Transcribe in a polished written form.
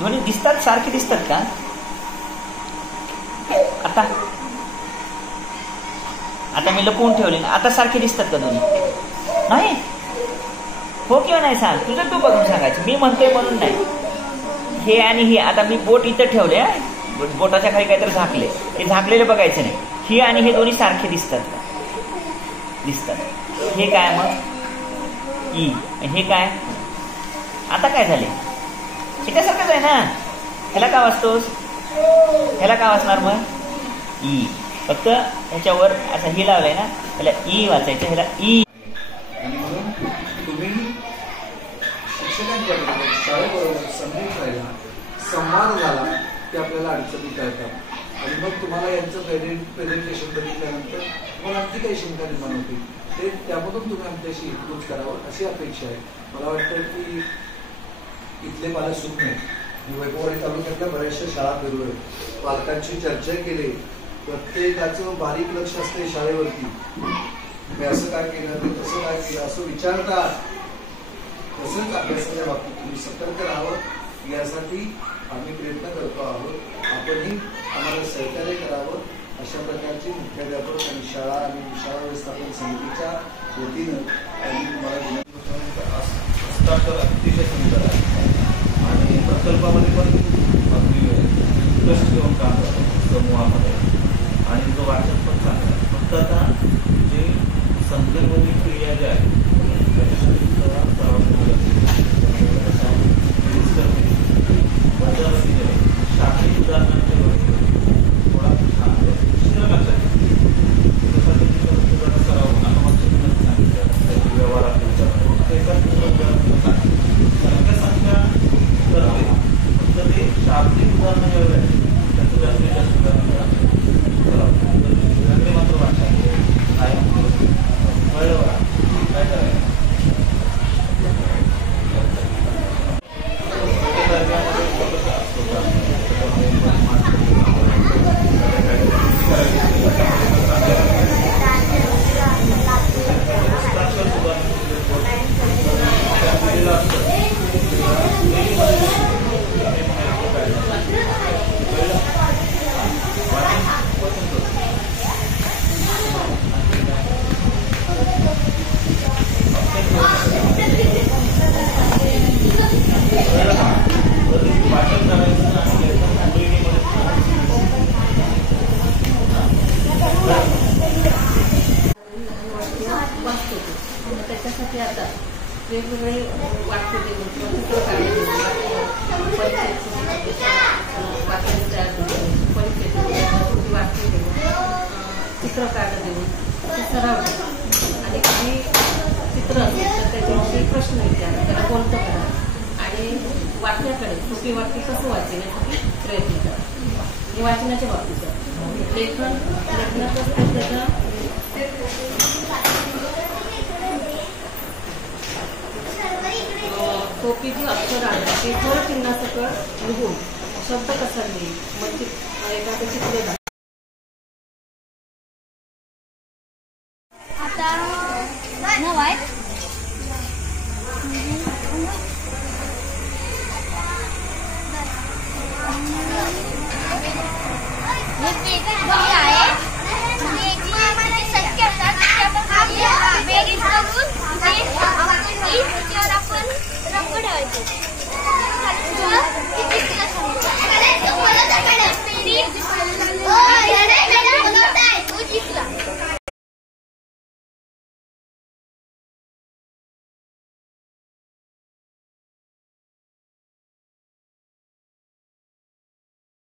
दोन्ही दिसतात, सारखे दिसतात का आता? आता मी लपवून ठेवले ना, आता सारखे दिसतात का दोन्ही? नाही. हो किंवा नाही सांग, तुझं तू बघून सांगायचं, मी म्हणतोय म्हणून नाही. हे आणि हे, आता मी बोट इथं ठेवले, बोटाच्या खाली काहीतरी झाकले, हे झाकलेले बघायचं नाही. ही आणि हे दोन्ही सारखे दिसतात का? दिसतात. हे काय मग? ई. हे काय? आता काय झाले? त्याच्यासारखंच आहे ना. ह्याला का वाचतोस? ह्याला का वाचणार मग? ई. फक्त ह्याच्यावर असं ही लावलंय ना, त्याला ई वाचायचं, ह्याला ई. आणि म्हणून तुम्ही शिक्षकांच्या शाळेबरोबर समजून राहिला, संवाद झाला की आपल्याला अडचणी कळतात. आणि मग तुम्हाला यांचं प्रेझेंटेशन बघितल्यानंतर तुम्हाला आणखी काही शंका निर्माण होती, ते त्यामधून तुम्ही आमच्याशी हितगुज करावं अशी अपेक्षा आहे. मला वाटतं की इथले पालक सुख नाही. मी वैभववाडी तालुक्यातल्या बऱ्याचशा शाळा फिरलोय, पालकांची चर्चा केली, प्रत्येकाचं बारीक लक्ष असते शाळेवरती. मी असं काय केलं, ते तसं काय केलं असं विचारतात. तसंच अभ्यासाच्या बाबतीत तुम्ही सतर्क राहावं यासाठी आम्ही प्रयत्न करतो आहोत. आपणही आम्हाला सहकार्य करावं अशा प्रकारची मुख्याध्यापक आणि शाळा आणि शाळा व्यवस्थापन समितीच्या वतीनं मला अतिशय सुंदर आहे. आणि प्रकल्पामध्ये पण अगदी उत्कृष्ट घेऊन काम करतो समूहामध्ये, आणि जो वाचन पण चांगला आहे. फक्त आता जे संकल्पनिक क्रिया ज्या आहेत शास्त्रीय उदाहरणांच्या थोडा शिक्षण लक्षात सराव सांगितलं व्यवहारात संख्या करते. फक्त ते शास्त्रीय उदाहरणं जेवढे आहेत त्याचं जास्तीत जास्त उदाहरण मात्र वाचा काय कळलं काय करायचं. त्याच्यासाठी आता वेगवेगळे वाक्य देऊन किंवा चित्र काढून वाक्य देऊन चित्र काढ देऊन ते सराव. आणि काही चित्र असेल तर त्याच्याविषयी प्रश्न विचारा, त्याला बोलतं करा आणि वाक्याकडे सोपी वाक्य कसं वाचण्यासाठी प्रयत्न करा. हे वाचनाच्या बाबतीत लेखनातच त्याचा सोपी जी अक्षर आहे ते थोडं चिन्हासकट लिहून शब्द कसा लिहिल, मग एखादं चित्र दाखवा. आता